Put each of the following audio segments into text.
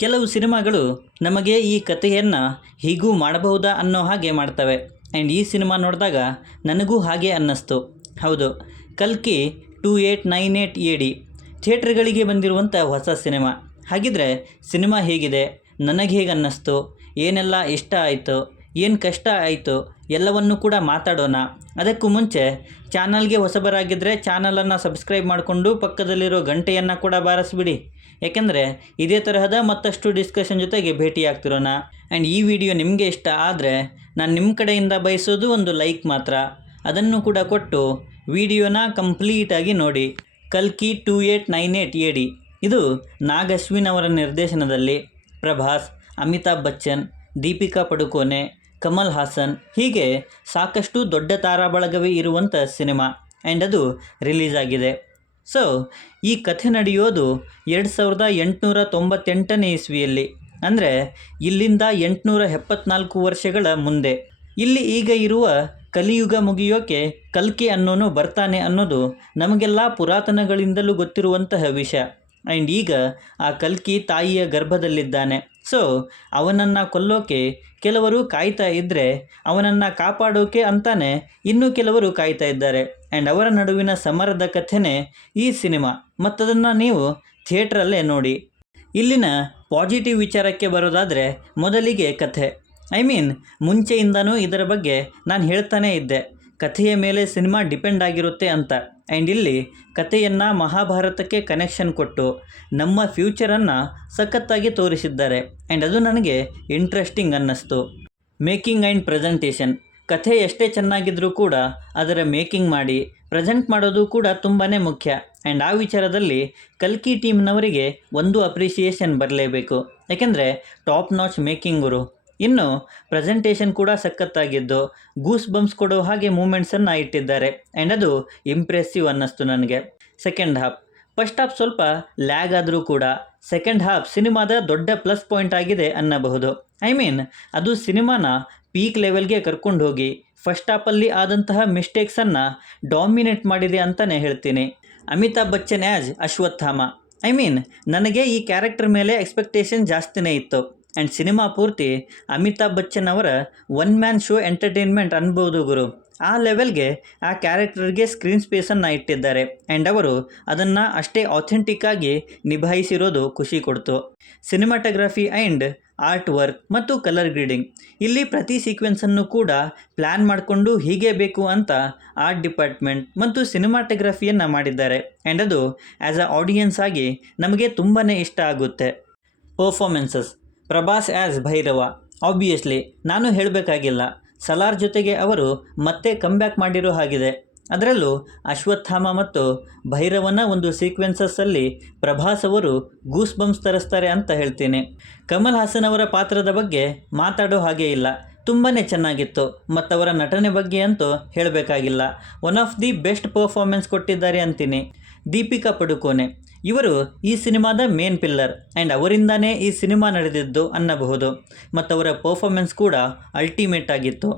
ಕೆಲವು ಸಿನಿಮಾಗಳು ನಮಗೆ ಈ ಕಥೆಯನ್ನು ಹೀಗೂ ಮಾಡಬಹುದಾ ಅನ್ನೋ ಹಾಗೆ ಮಾಡ್ತವೆ. ಆ್ಯಂಡ್ ಈ ಸಿನಿಮಾ ನೋಡಿದಾಗ ನನಗೂ ಹಾಗೆ ಅನ್ನಿಸ್ತು. ಹೌದು, ಕಲ್ಕಿ two eight nine eight A D ಥಿಯೇಟ್ರ್ಗಳಿಗೆ ಬಂದಿರುವಂಥ ಹೊಸ ಸಿನಿಮಾ. ಹಾಗಿದ್ರೆ ಸಿನಿಮಾ ಹೇಗಿದೆ? ನನಗೆ ಹೇಗೆ ಅನ್ನಿಸ್ತು? ಏನೆಲ್ಲ ಇಷ್ಟ ಆಯಿತು? ಏನು ಕಷ್ಟ ಆಯಿತು? ಎಲ್ಲವನ್ನು ಕೂಡ ಮಾತಾಡೋಣ. ಅದಕ್ಕೂ ಮುಂಚೆ ಚಾನಲ್ಗೆ ಹೊಸಬರಾಗಿದ್ದರೆ ಚಾನಲನ್ನು ಸಬ್ಸ್ಕ್ರೈಬ್ ಮಾಡಿಕೊಂಡು ಪಕ್ಕದಲ್ಲಿರೋ ಗಂಟೆಯನ್ನು ಕೂಡ ಬಾರಿಸ್ಬಿಡಿ. ಯಾಕೆಂದರೆ ಇದೇ ತರಹದ ಮತ್ತಷ್ಟು ಡಿಸ್ಕಷನ್ ಜೊತೆಗೆ ಭೇಟಿಯಾಗ್ತಿರೋಣ. ಆ್ಯಂಡ್ ಈ ವಿಡಿಯೋ ನಿಮಗೆ ಇಷ್ಟ ಆದರೆ ನಾನು ನಿಮ್ಮ ಕಡೆಯಿಂದ ಬಯಸೋದು ಒಂದು ಲೈಕ್ ಮಾತ್ರ. ಅದನ್ನು ಕೂಡ ಕೊಟ್ಟು ವಿಡಿಯೋನ ಕಂಪ್ಲೀಟಾಗಿ ನೋಡಿ. ಕಲ್ಕಿ two eight nine eight D ಇದು ನಾಗ್ ಅಶ್ವಿನ್ ಅವರ ನಿರ್ದೇಶನದಲ್ಲಿ. ಪ್ರಭಾಸ್, ಅಮಿತಾಬ್ ಬಚ್ಚನ್, ದೀಪಿಕಾ ಪಡುಕೋನೆ ಕಮಲ್ ಹಾಸನ್ ಹೀಗೆ ಸಾಕಷ್ಟು ದೊಡ್ಡ ತಾರಾಬಳಗವೇ ಇರುವಂಥ ಸಿನಿಮಾ ಆ್ಯಂಡ್ ಅದು ರಿಲೀಸ್ ಆಗಿದೆ. ಸೊ ಈ ಕಥೆ ನಡೆಯೋದು ಎರಡು ಸಾವಿರದ ಎಂಟುನೂರ ತೊಂಬತ್ತೆಂಟನೇ ಇಸ್ವಿಯಲ್ಲಿ. ಅಂದರೆ ಇಲ್ಲಿಂದ ಎಂಟುನೂರ ಎಪ್ಪತ್ನಾಲ್ಕು ವರ್ಷಗಳ ಮುಂದೆ. ಇಲ್ಲಿ ಈಗ ಇರುವ ಕಲಿಯುಗ ಮುಗಿಯೋಕೆ ಕಲ್ಕಿ ಅನ್ನೋನು ಬರ್ತಾನೆ ಅನ್ನೋದು ನಮಗೆಲ್ಲ ಪುರಾತನಗಳಿಂದಲೂ ಗೊತ್ತಿರುವಂತಹ ವಿಷಯ. ಆ್ಯಂಡ್ ಈಗ ಆ ಕಲ್ಕಿ ತಾಯಿಯ ಗರ್ಭದಲ್ಲಿದ್ದಾನೆ. ಸೊ ಅವನನ್ನು ಕೊಲ್ಲೋಕೆ ಕೆಲವರು ಕಾಯ್ತಾ ಇದ್ದರೆ ಅವನನ್ನು ಕಾಪಾಡೋಕೆ ಅಂತಾನೆ ಇನ್ನೂ ಕೆಲವರು ಕಾಯ್ತಾ ಇದ್ದಾರೆ. ಆ್ಯಂಡ್ ಅವರ ನಡುವಿನ ಸಮರದ ಕಥೆನೇ ಈ ಸಿನಿಮಾ. ಮತ್ತದನ್ನು ನೀವು ಥಿಯೇಟ್ರಲ್ಲೇ ನೋಡಿ. ಇಲ್ಲಿನ ಪಾಸಿಟಿವ್ ವಿಚಾರಕ್ಕೆ ಬರೋದಾದರೆ ಮೊದಲಿಗೆ ಕಥೆ. ಐ ಮೀನ್ ಮುಂಚೆಯಿಂದನೂ ಇದರ ಬಗ್ಗೆ ನಾನು ಹೇಳ್ತಾನೇ ಇದ್ದೆ. ಕಥೆಯ ಮೇಲೆ ಸಿನಿಮಾ ಡಿಪೆಂಡ್ ಆಗಿರುತ್ತೆ ಅಂತ. ಆ್ಯಂಡ್ ಇಲ್ಲಿ ಕಥೆಯನ್ನು ಮಹಾಭಾರತಕ್ಕೆ ಕನೆಕ್ಷನ್ ಕೊಟ್ಟು ನಮ್ಮ ಫ್ಯೂಚರನ್ನು ಸಖತ್ತಾಗಿ ತೋರಿಸಿದ್ದಾರೆ. ಆ್ಯಂಡ್ ಅದು ನನಗೆ ಇಂಟ್ರೆಸ್ಟಿಂಗ್ ಅನ್ನಿಸ್ತು. ಮೇಕಿಂಗ್ ಆ್ಯಂಡ್ ಪ್ರೆಸೆಂಟೇಷನ್ ಕಥೆ ಎಷ್ಟೇ ಚೆನ್ನಾಗಿದ್ದರೂ ಕೂಡ ಅದರ ಮೇಕಿಂಗ್ ಮಾಡಿ ಪ್ರೆಸೆಂಟ್ ಮಾಡೋದು ಕೂಡ ತುಂಬಾ ಮುಖ್ಯ. ಆ್ಯಂಡ್ ಆ ವಿಚಾರದಲ್ಲಿ ಕಲ್ಕಿ ಟೀಮ್ನವರಿಗೆ ಒಂದು ಅಪ್ರಿಷಿಯೇಷನ್ ಬರಲೇಬೇಕು. ಯಾಕೆಂದರೆ ಟಾಪ್ ನಾಚ್ ಮೇಕಿಂಗರು ಇನ್ನು ಪ್ರೆಸೆಂಟೇಷನ್ ಕೂಡ ಸಖತ್ತಾಗಿದ್ದು ಗೂಸ್ ಬಂಪ್ಸ್ ಕೊಡೋ ಹಾಗೆ ಮೂಮೆಂಟ್ಸನ್ನು ಇಟ್ಟಿದ್ದಾರೆ. ಆ್ಯಂಡ್ ಅದು ಇಂಪ್ರೆಸಿವ್ ಅನ್ನಿಸ್ತು ನನಗೆ. ಸೆಕೆಂಡ್ ಹಾಫ್ ಫಸ್ಟ್ ಹಾಫ್ ಸ್ವಲ್ಪ ಲ್ಯಾಗ್ ಆದರೂ ಕೂಡ ಸೆಕೆಂಡ್ ಹಾಫ್ ಸಿನಿಮಾದ ದೊಡ್ಡ ಪ್ಲಸ್ ಪಾಯಿಂಟ್ ಆಗಿದೆ ಅನ್ನಬಹುದು. ಐ ಮೀನ್ ಅದು ಸಿನಿಮಾನ ಪೀಕ್ ಲೆವೆಲ್ಗೆ ಕರ್ಕೊಂಡು ಹೋಗಿ ಫಸ್ಟ್ ಹಾಫಲ್ಲಿ ಆದಂತಹ ಮಿಸ್ಟೇಕ್ಸನ್ನು ಡಾಮಿನೇಟ್ ಮಾಡಿದೆ ಅಂತಲೇ ಹೇಳ್ತೀನಿ. Amitabh Bachchan as Ashwatthama. I mean ನನಗೆ ಈ ಕ್ಯಾರೆಕ್ಟರ್ ಮೇಲೆ ಎಕ್ಸ್ಪೆಕ್ಟೇಷನ್ ಜಾಸ್ತಿನೇ ಇತ್ತು. ಆ್ಯಂಡ್ ಸಿನಿಮಾ ಪೂರ್ತಿ ಅಮಿತಾಬ್ ಬಚ್ಚನ್ ಅವರ ಒನ್ ಮ್ಯಾನ್ ಶೋ ಎಂಟರ್ಟೈನ್ಮೆಂಟ್ ಅನ್ಬೋದು ಗುರು. ಆ ಲೆವೆಲ್ಗೆ ಆ ಕ್ಯಾರೆಕ್ಟರ್ಗೆ ಸ್ಕ್ರೀನ್ ಸ್ಪೇಸನ್ನು ಇಟ್ಟಿದ್ದಾರೆ. ಆ್ಯಂಡ್ ಅವರು ಅದನ್ನು ಅಷ್ಟೇ ಆಥೆಂಟಿಕ್ಕಾಗಿ ನಿಭಾಯಿಸಿರೋದು ಖುಷಿ ಕೊಡ್ತು. ಸಿನಿಮಾಟೋಗ್ರಫಿ ಆ್ಯಂಡ್ ಆರ್ಟ್ ವರ್ಕ್ ಮತ್ತು ಕಲರ್ ಗ್ರೀಡಿಂಗ್ ಇಲ್ಲಿ ಪ್ರತಿ ಸೀಕ್ವೆನ್ಸನ್ನು ಕೂಡ ಪ್ಲ್ಯಾನ್ ಮಾಡಿಕೊಂಡು ಹೀಗೆ ಬೇಕು ಅಂತ ಆರ್ಟ್ ಡಿಪಾರ್ಟ್ಮೆಂಟ್ ಮತ್ತು ಸಿನಿಮಾಟೋಗ್ರಫಿಯನ್ನು ಮಾಡಿದ್ದಾರೆ. ಆ್ಯಂಡ್ ಅದು ಆ್ಯಸ್ ಅ ಆಡಿಯನ್ಸ್ ಆಗಿ ನಮಗೆ ತುಂಬಾ ಇಷ್ಟ ಆಗುತ್ತೆ. Performances Prabhas as Bhairava. Obviously ನಾನು ಹೇಳಬೇಕಾಗಿಲ್ಲ. ಸಲಾರ್ ಜೊತೆಗೆ ಅವರು ಮತ್ತೆ ಕಮ್ಬ್ಯಾಕ್ ಮಾಡಿರೋ ಹಾಗಿದೆ. ಅದರಲ್ಲೂ ಅಶ್ವತ್ಥಾಮ ಮತ್ತು ಭೈರವನ ಒಂದು ಸೀಕ್ವೆನ್ಸಸ್ಸಲ್ಲಿ ಪ್ರಭಾಸ್ ಅವರು ಗೂಸ್ ಬಂಪ್ಸ್ ತರಿಸ್ತಾರೆ ಅಂತ ಹೇಳ್ತೀನಿ. ಕಮಲ್ ಹಾಸನ್ ಅವರ ಪಾತ್ರದ ಬಗ್ಗೆ ಮಾತಾಡೋ ಹಾಗೆ ಇಲ್ಲ. ತುಂಬಾ ಚೆನ್ನಾಗಿತ್ತು. ಮತ್ತವರ ನಟನೆ ಬಗ್ಗೆ ಅಂತೂ ಹೇಳಬೇಕಾಗಿಲ್ಲ. One of the best performance ಕೊಟ್ಟಿದ್ದಾರೆ ಅಂತೀನಿ. ದೀಪಿಕಾ ಪಡುಕೋನೆ ಇವರು ಈ ಸಿನಿಮಾದ ಮೇನ್ ಪಿಲ್ಲರ್ ಆ್ಯಂಡ್ ಅವರಿಂದಾನೇ ಈ ಸಿನಿಮಾ ನಡೆದಿದ್ದು ಅನ್ನಬಹುದು. ಮತ್ತು ಅವರ ಪರ್ಫಾರ್ಮೆನ್ಸ್ ಕೂಡ ಅಲ್ಟಿಮೇಟ್ ಆಗಿತ್ತು.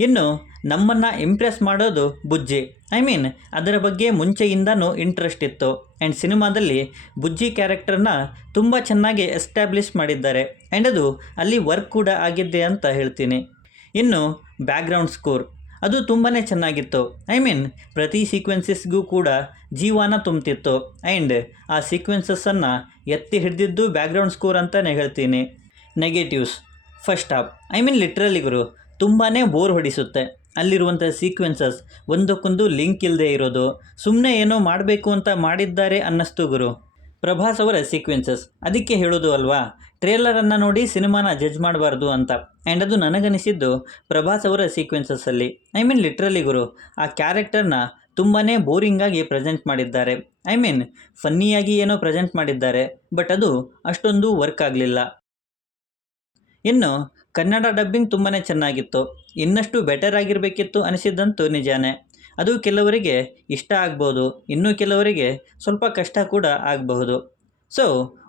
ಇನ್ನು ನಮ್ಮನ್ನು ಇಂಪ್ರೆಸ್ ಮಾಡೋದು ಬುಜ್ಜಿ. ಐ ಮೀನ್ ಅದರ ಬಗ್ಗೆ ಮುಂಚೆಯಿಂದನೂ ಇಂಟ್ರೆಸ್ಟ್ ಇತ್ತು. ಆ್ಯಂಡ್ ಸಿನಿಮಾದಲ್ಲಿ ಬುಜ್ಜಿ ಕ್ಯಾರೆಕ್ಟರ್ನ ತುಂಬ ಚೆನ್ನಾಗಿ ಎಸ್ಟ್ಯಾಬ್ಲಿಷ್ ಮಾಡಿದ್ದಾರೆ. ಆ್ಯಂಡ್ ಅದು ಅಲ್ಲಿ ವರ್ಕ್ ಕೂಡ ಆಗಿದ್ದೆ ಅಂತ ಹೇಳ್ತೀನಿ. ಇನ್ನು ಬ್ಯಾಕ್ಗ್ರೌಂಡ್ ಸ್ಕೋರ್ ಅದು ತುಂಬಾ ಚೆನ್ನಾಗಿತ್ತು. ಐ ಮೀನ್ ಪ್ರತಿ ಸೀಕ್ವೆನ್ಸಸ್ಗೂ ಕೂಡ ಜೀವನ ತುಂಬ್ತಿತ್ತು. ಆ್ಯಂಡ್ ಆ ಸೀಕ್ವೆನ್ಸಸ್ಸನ್ನು ಎತ್ತಿ ಹಿಡಿದಿದ್ದು ಬ್ಯಾಕ್ಗ್ರೌಂಡ್ ಸ್ಕೋರ್ ಅಂತಲೇ ಹೇಳ್ತೀನಿ. Negatives first half I mean literally ಗುರು ತುಂಬಾ ಬೋರ್ ಹೊಡಿಸುತ್ತೆ. ಅಲ್ಲಿರುವಂಥ ಸೀಕ್ವೆನ್ಸಸ್ ಒಂದಕ್ಕೊಂದು ಲಿಂಕ್ ಇಲ್ಲದೆ ಇರೋದು. ಸುಮ್ಮನೆ ಏನೋ ಮಾಡಬೇಕು ಅಂತ ಮಾಡಿದ್ದಾರೆ ಅನ್ನಿಸ್ತು ಗುರು. ಪ್ರಭಾಸ್ ಅವರ ಸೀಕ್ವೆನ್ಸಸ್ ಅದಕ್ಕೆ ಹೇಳೋದು ಅಲ್ವಾ? ಟ್ರೇಲರನ್ನು ನೋಡಿ ಸಿನಿಮಾನ ಜಡ್ಜ್ ಮಾಡಬಾರ್ದು ಅಂತ. ಆ್ಯಂಡ್ ಅದು ನನಗನಿಸಿದ್ದು ಪ್ರಭಾಸ್ ಅವರ ಸೀಕ್ವೆನ್ಸಸ್ಸಲ್ಲಿ ಐ ಮೀನ್ ಲಿಟ್ರಲಿ ಗುರು, ಆ ಕ್ಯಾರೆಕ್ಟರ್ನ ತುಂಬಾ ಬೋರಿಂಗಾಗಿ ಪ್ರೆಸೆಂಟ್ ಮಾಡಿದ್ದಾರೆ. ಐ ಮೀನ್ ಫನ್ನಿಯಾಗಿ ಏನೋ ಪ್ರೆಸೆಂಟ್ ಮಾಡಿದ್ದಾರೆ ಬಟ್ ಅದು ಅಷ್ಟೊಂದು ವರ್ಕ್ ಆಗಲಿಲ್ಲ. ಇನ್ನು, ಕನ್ನಡ ಡಬ್ಬಿಂಗ್ ತುಂಬಾ ಚೆನ್ನಾಗಿತ್ತು. ಇನ್ನಷ್ಟು ಬೆಟರ್ ಆಗಿರಬೇಕಿತ್ತು ಅನಿಸಿದ್ದಂತೂ ನಿಜಾನೇ. ಅದು ಕೆಲವರಿಗೆ ಇಷ್ಟ ಆಗ್ಬೋದು, ಇನ್ನೂ ಕೆಲವರಿಗೆ ಸ್ವಲ್ಪ ಕಷ್ಟ ಕೂಡ ಆಗಬಹುದು. ಸೊ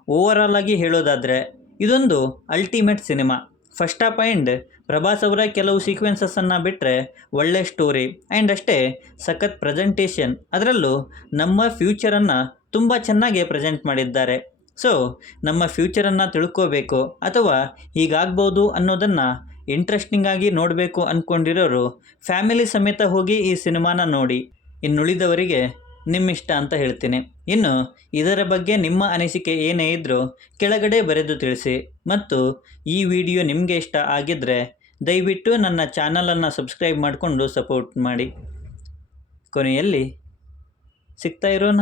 ಓವರಾಲ್ ಆಗಿ ಹೇಳೋದಾದರೆ ಇದೊಂದು ultimate cinema first half and Prabhas ಅವರ ಕೆಲವು ಸೀಕ್ವೆನ್ಸಸ್ಸನ್ನು ಬಿಟ್ಟರೆ ಒಳ್ಳೆ ಸ್ಟೋರಿ ಆ್ಯಂಡ್ ಅಷ್ಟೇ, ಸಖತ್ ಪ್ರೆಸೆಂಟೇಷನ್ ಅದರಲ್ಲೂ ನಮ್ಮ ಫ್ಯೂಚರನ್ನು ತುಂಬ ಚೆನ್ನಾಗಿ ಪ್ರೆಸೆಂಟ್ ಮಾಡಿದ್ದಾರೆ. ಸೊ ನಮ್ಮ ಫ್ಯೂಚರನ್ನು ತಿಳ್ಕೋಬೇಕು ಅಥವಾ ಹೀಗಾಗ್ಬೋದು ಅನ್ನೋದನ್ನು ಇಂಟ್ರೆಸ್ಟಿಂಗಾಗಿ ನೋಡಬೇಕು ಅಂದ್ಕೊಂಡಿರೋರು ಫ್ಯಾಮಿಲಿ ಸಮೇತ ಹೋಗಿ ಈ ಸಿನಿಮಾನ ನೋಡಿ. ಇನ್ನುಳಿದವರಿಗೆ ನಿಮ್ಮಿಷ್ಟ ಅಂತ ಹೇಳ್ತೀನಿ. ಇನ್ನು ಇದರ ಬಗ್ಗೆ ನಿಮ್ಮ ಅನಿಸಿಕೆ ಏನೇ ಇದ್ದರೂ ಕೆಳಗಡೆ ಬರೆದು ತಿಳಿಸಿ ಮತ್ತು ಈ ವಿಡಿಯೋ ನಿಮಗೆ ಇಷ್ಟ ಆಗಿದ್ದರೆ ದಯವಿಟ್ಟು ನನ್ನ ಚಾನಲನ್ನು ಸಬ್ಸ್ಕ್ರೈಬ್ ಮಾಡಿಕೊಂಡು ಸಪೋರ್ಟ್ ಮಾಡಿ. ಕೊನೆಯಲ್ಲಿ ಸಿಗ್ತಾ ಇರೋಣ